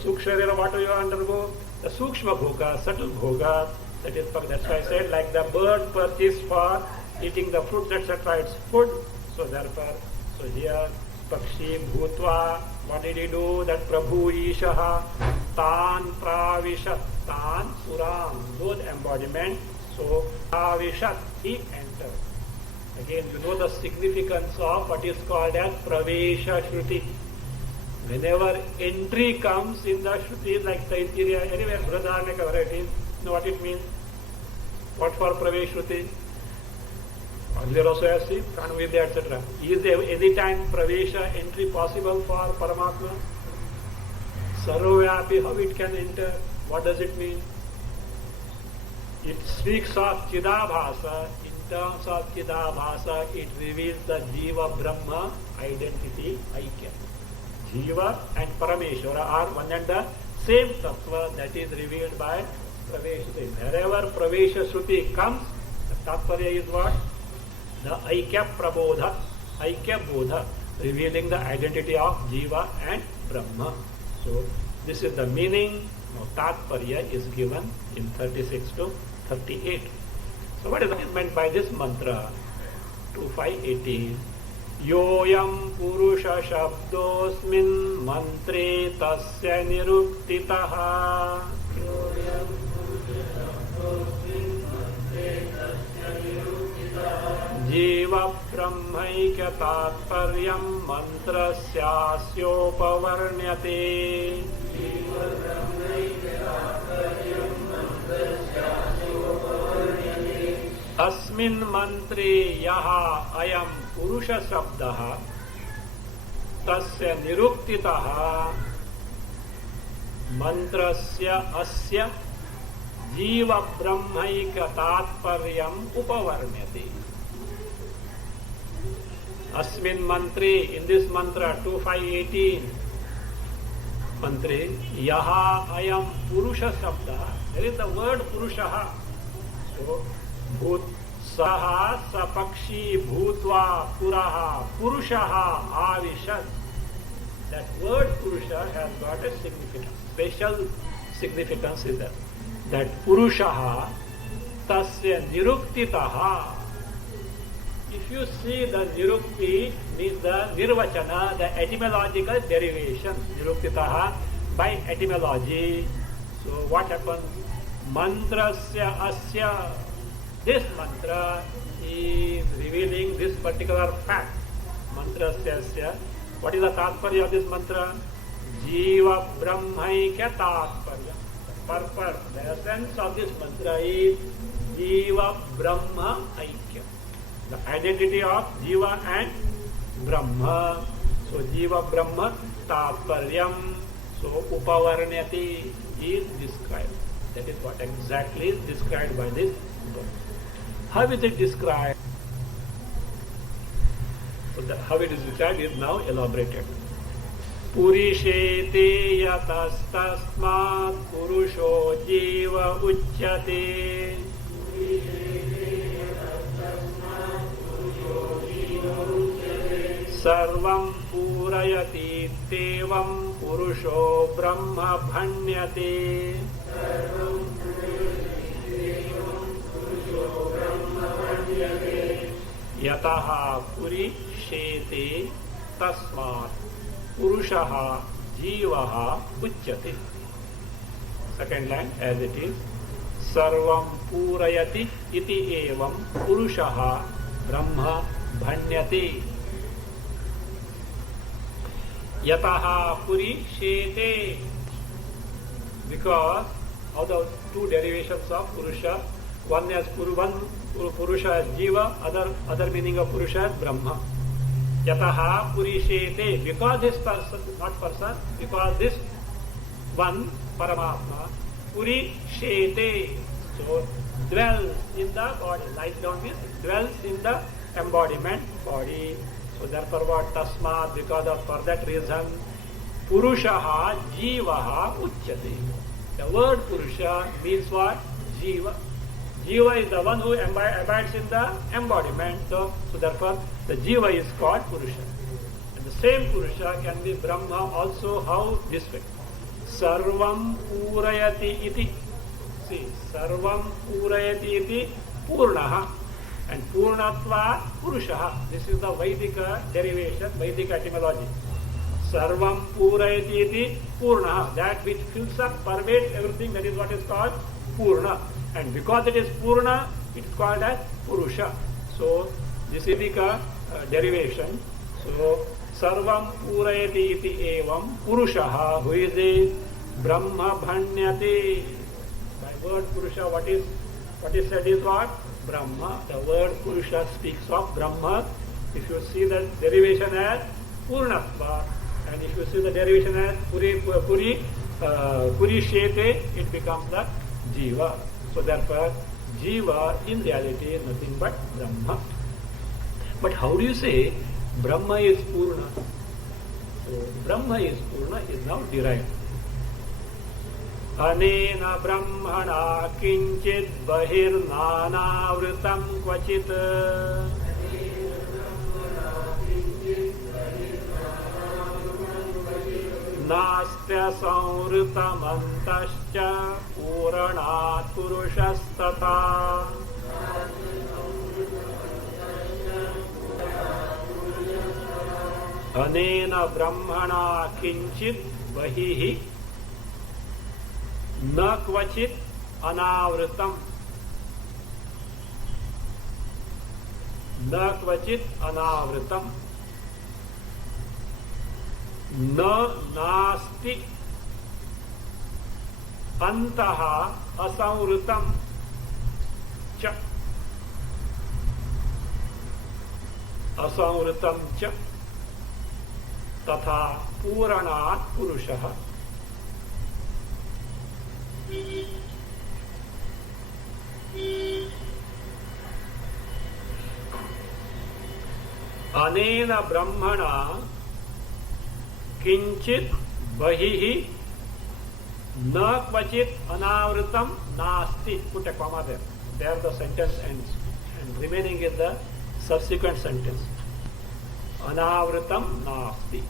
Sukshma, what do you undergo? The Sukshma Bhoga, subtle Bhoga. That's why I said like the bird purchased for eating the fruits, etc. It's food. So therefore, so here Pakshi Bhutva, what did he do? That Prabhu Ishaha, Tan Pravishat, Tan Suram, both embodiment. So Pravishat, he entered. Again, you know the significance of what is called as Pravesha Shruti. Whenever entry comes in the Shruti, like Taittiriya, anywhere, Brihadaranyaka varieties, you know what it means? What for Pravesh Shruti? Earlier also I see, Kanvidya, etc. Is there any time Pravesha entry possible for Paramatma? Sarvavyapi, how it can enter? What does it mean? It speaks of Chidabhasa. In terms of Chidabhasa, it reveals the Jiva Brahma identity, Aikya. Jiva and Parameshwara are one and the same Tattva that is revealed by Pravesh Shruti. Wherever Pravesha Shruti comes, the Tattvarya is what? The Aikya Prabodha, Aikya Bodha, revealing the identity of Jiva and Brahma. So this is the meaning of Tatparya is given in 36 to 38. So what is meant by this mantra? 2518. Yoyam Purusha Shabdosmin Mantre Tasya Niruktitaha. Jiva Brahmaikya Tatparyam Mantrasyasyopavaryate. Asmin mantre yaha ayam purusha sabdaha tasya niruktitaha mantrasya asya jiva brahmaika tatparyam upavarnyate. Asmin mantre, in this mantra 2518 mantre yaha ayam purusha sabdaha, there is the word purushaha. So Bhut Saha Sapakshi Bhutva Puraha Purushaha Avishat. That word Purusha has got a significance. Special significance is that Purushaha Tasya Niruktitaha. If you see the Nirukti means the Nirvachana, the etymological derivation. Niruktitaha by etymology. So what happens? Mantrasya Asya this mantra is revealing this particular fact. Mantra stasya. What is the tatparya of this mantra? Jiva Brahmaikya tatparya. Purpose, the essence of this mantra is Jiva Brahma Aikya. The identity of Jiva and Brahma. So Jiva Brahma Tatparyam. So Upavarnyati is described. That is what exactly is described by this book. How is it described? So how it is described is now elaborated. Purishete yatastasmat purusho jiva uchyate. Sarvam purayati tevam purusho brahma bhanyate. Yataha purishete tasmat purushaha jivaha uchyate. Second line as it is. Sarvam purayati iti evam purushaha brahma bhanyate. Yataha purishete. Because of the two derivations of purusha. One as purusha as jiva, other meaning of purusha as brahma. Yataha purishete. Because this person, not person, because this one, Paramatma, purishete. So dwells in the body. Lies down means dwells in the embodiment body. So therefore what? Tasmat, because of for that reason, Purushaha Jivaha Uchyate. The word Purusha means what? Jiva. Jiva is the one who abides in the embodiment. So therefore the Jiva is called Purusha. And the same Purusha can be Brahma also. How? This way. Sarvam Purayati iti. See, Sarvam Purayati iti Purnaha. And Purnatva Purushaha. This is the Vaidika derivation, Vaidika etymology. Sarvam Purayati iti Purnaha. That which fills up, pervades everything, that is what is called Purna. And because it is Purna, it is called as Purusha. So, this is the derivation. So, Sarvam Purayati iti evam Purushaha, who is the Brahma Bhanyate. By word Purusha, what is said is what? Brahma. The word Purusha speaks of Brahma. If you see the derivation as Purnatva, and if you see the derivation as Purishete, it becomes the Jiva. So therefore, Jiva in reality is nothing but Brahma. But how do you say Brahma is Purna? So Brahma is Purna is now derived. Anena brahmana kinchit bahirnanavritam kvachit. Nastya samritamantascha puranat purushastata. Anena brahmana kinchit bahihi na kvachit anavritam. Na kvachit anavritam. Na nasti antaha asamritam cha. Asamritam cha tatha puranat purushaha. Anena brahmana kinchit bahihi na kvachit anavritam nasti. Put a comma there. There the sentence ends. And remaining is the subsequent sentence. Anavritam nasti.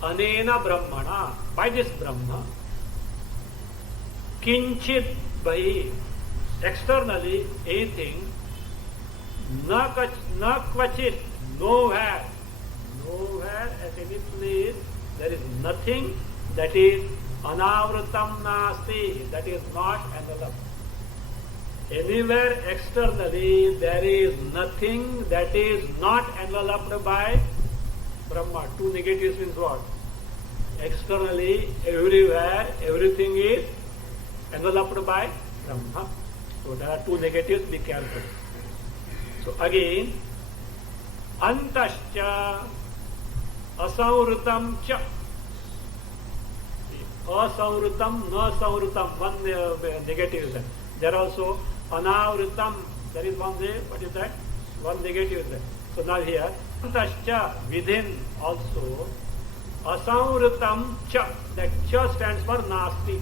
Anena brahmana. By this Brahma. Kinchit bahi. Externally, anything. Na kvachit. Nowhere. Nowhere at any place there is nothing that is anavritam nasti, that is not enveloped. Anywhere externally there is nothing that is not enveloped by Brahma. Two negatives means what? Externally, everywhere, everything is enveloped by Brahma. So there are two negatives, be careful. So again, antascha asavrutam cha. Asavrutam, na savrutam, one negative is there. There also anavrutam, there is one there, what is that? One negative is there. So now here, antascha, within also, asavrutam cha, that cha stands for nasti.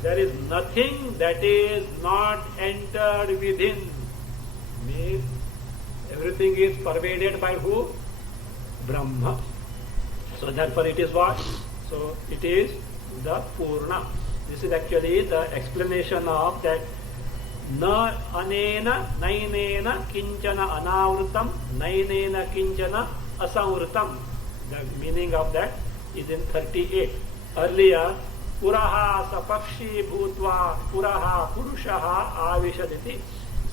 There is nothing that is not entered within. Means everything is pervaded by who? Brahma. So therefore it is what? So it is the Purna. This is actually the explanation of that na anena nainena kinchana anavrutam nainena kinchana asavrutam. The meaning of that is in 38. Earlier, Puraha sapakshi bhutva Puraha purushaha avishaditi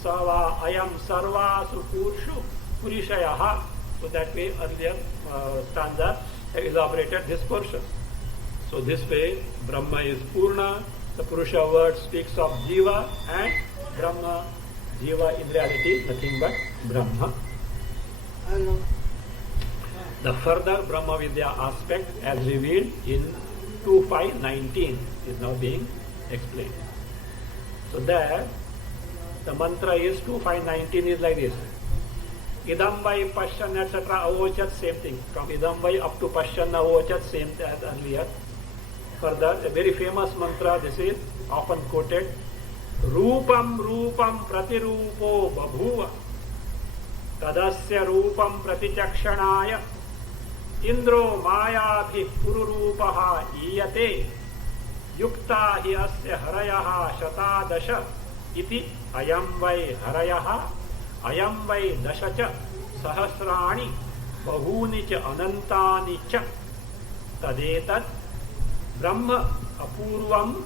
sava ayam sarvasu purshu purishayaha. So that way earlier stanza elaborated this portion. So this way Brahma is Purna, the Purusha word speaks of Jiva and Brahma. Jiva in reality is nothing but Brahma. The further Brahma Vidya aspect as revealed in 2.5.19 is now being explained. So there the mantra is 2.5.19 is like this. Idam vai pasyan etc. avochat, same thing. From idam vai up to pasyan avochat, same as earlier. Further, a very famous mantra, this is often quoted. Rupam rupam pratirupo babhuva tadasya rupam pratichakshanaya Indro mayabhi pururupaha iyate yukta hi asya harayaha shatadasha iti ayam vai harayaha ayam vai dashacha sahasrani bahuni cha anantani cha tadetat brahma apurvam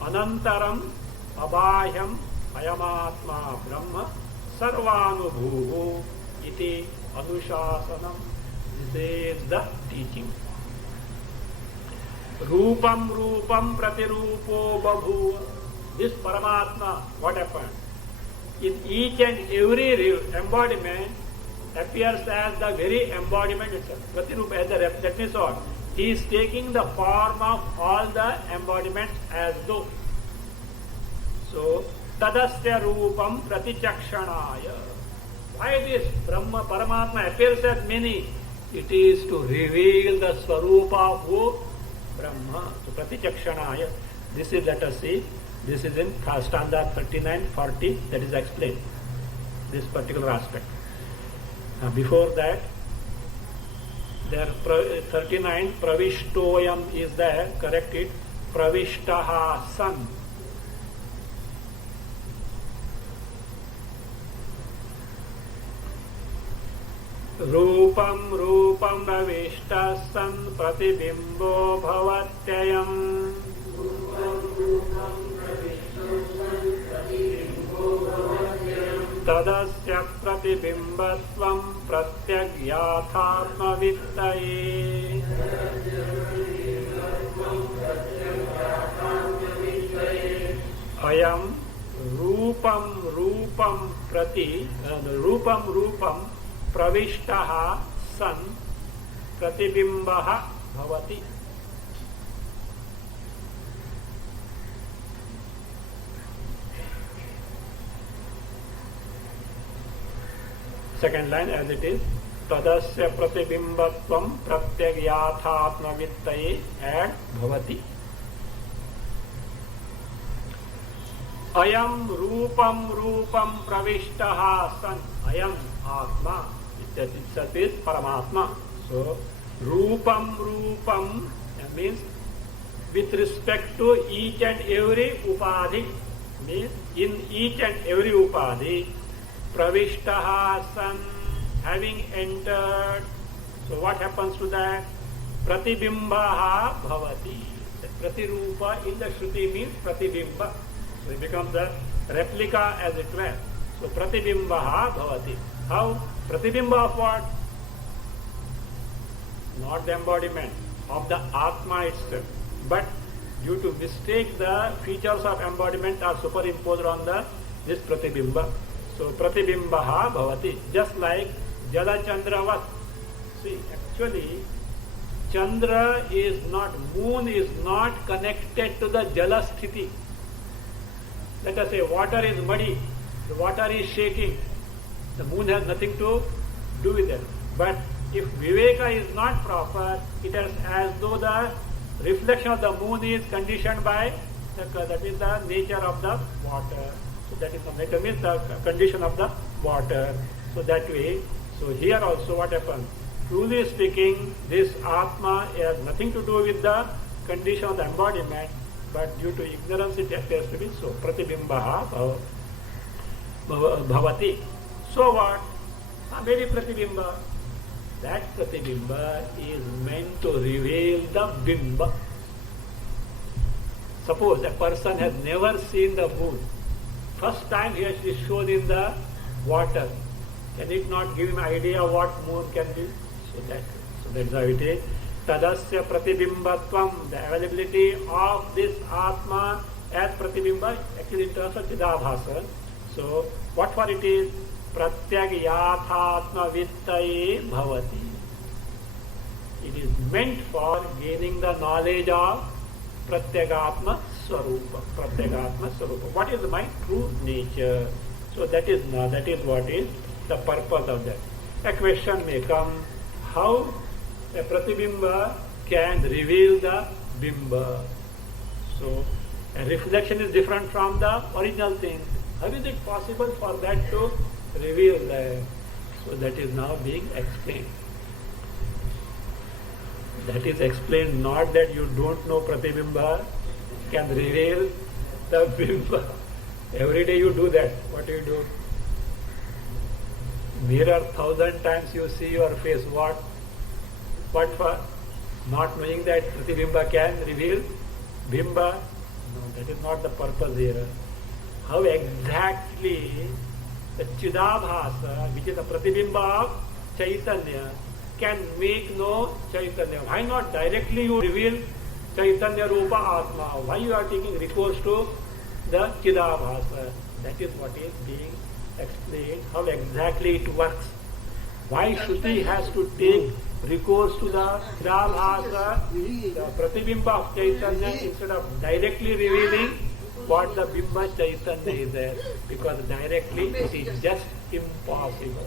anantaram abhahyam ayamatma brahma sarvanubhuvu iti anushasanam. This is the teaching. Rupam rupam pratirupo babhuva. This Paramatma, what happened? In each and every embodiment appears as the very embodiment itself. Pratirupa as the that means what? He is taking the form of all the embodiments as though. So, tadasya rupam pratichakshanaya. Why this Brahma Paramatma appears as many? It is to reveal the Swarupa of who? Brahma. So, pratichakshanaya. This is, let us see, this is in stanza 39-40, that is explained, this particular aspect. Now, before that, there 39, pravishtoyam is there, correct it, pravishtaha san. Rupam rupam pravishta san pratibimbo bhavatyayam. Tadasya pratibimbatvam pratyagyathātma vittaye. Ayam rupam rupam prati rupam rupam pravishtaha san pratibimbaha bhavati. Second line as it is, tadasya pratibimbatvam pratyagyathātma vittaye and bhavati. Ayam rupam rupam pravishtaha san. Ayam atma. That itself is Paramatma. So, rupam rupam means with respect to each and every upadhi. Means in each and every upadhi, pravishtaha san, having entered. So what happens to that? Pratibimbaha bhavati. The pratirupa in the Shruti means pratibimba. So it becomes the replica as it were. So pratibimbaha bhavati. How? Pratibimba of what? Not the embodiment of the Atma itself, but due to mistake the features of embodiment are superimposed on this pratibimba. So pratibimbaha bhavati. Just like Jala Chandravat. See, actually Chandra is not, moon is not connected to the Jala sthiti. Let us say water is muddy, the water is shaking. The moon has nothing to do with it. But if Viveka is not proper, it is as though the reflection of the moon is conditioned by that is the nature of the water. So that is the nature, means the condition of the water. So that way, so here also what happens? Truly speaking, this Atma has nothing to do with the condition of the embodiment, but due to ignorance it appears to be so. Pratibimbaha bhavati. So what? Maybe pratibimba. That pratibimba is meant to reveal the bimba. Suppose a person has never seen the moon. First time he has is shown in the water. Can it not give him idea what moon can be? So that's how it is. Tadasya pratibimbatvam, the availability of this Atma as pratibimba, actually in terms of Chidabhasa. So what for it is? Pratyagyaathatma vittaye bhavati. It is meant for gaining the knowledge of Pratyagatma Swarupa. Pratyagatma Swarupa. What is my true nature? So that is what is the purpose of that. A question may come, how a pratibimba can reveal the bimba? So a reflection is different from the original thing. How is it possible for that to reveal that? So that is now being explained. That is explained, not that you don't know pratibimba can reveal the bimba. Every day you do that. What do you do? Mirror 1,000 times you see your face. What for? Not knowing that pratibimba can reveal bimba? No, that is not the purpose here. How exactly the Chidabhasa, which is the pratibimba of Chaitanya, can make no Chaitanya? Why not directly you reveal Chaitanya Rupa Atma? Why you are taking recourse to the Chidabhasa? That is what is being explained, how exactly it works. Why Shruti has to take recourse to the Chidabhasa, the pratibimba of Chaitanya, instead of directly revealing what the Bimba Chaitanya is there? Because directly it is just impossible.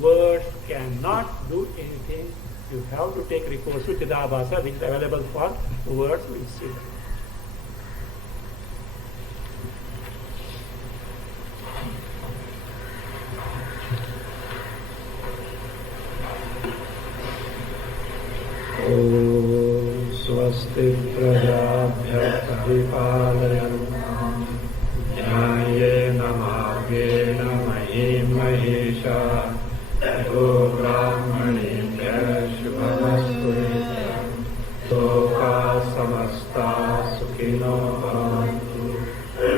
Words cannot do anything. You have to take recourse to Chidabhasa, which is available for words. We'll see that. Swasti prajabhya paripalayantam nyayena margena mahim mahesha do brahmanebhya shubhamastu nityam loka samasta sukhino bhavantu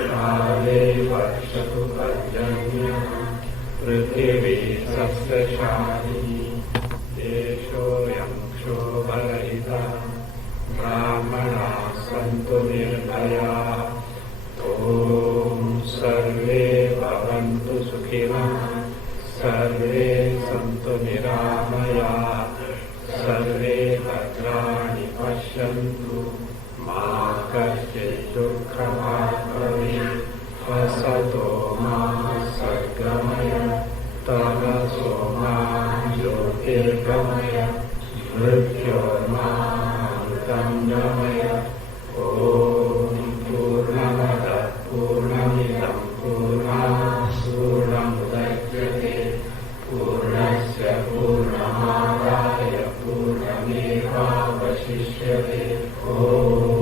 kale varshatu parjanya prithvi sasya shani deshoyam shobharahita brahmana santu nirdhaya om sarve bhavantu sukhina sarve santu niramaya sarve bhadrani pashyantu ma kasyit dukkha bhavet vasato ma sargamaya tamaso ma jyotirgamaya mrityorma Tamnamaya Om Purnamada Purnamidam Purnam Purnamudachyate Purnasya Purnamadaya Purnameva Vashishyate Om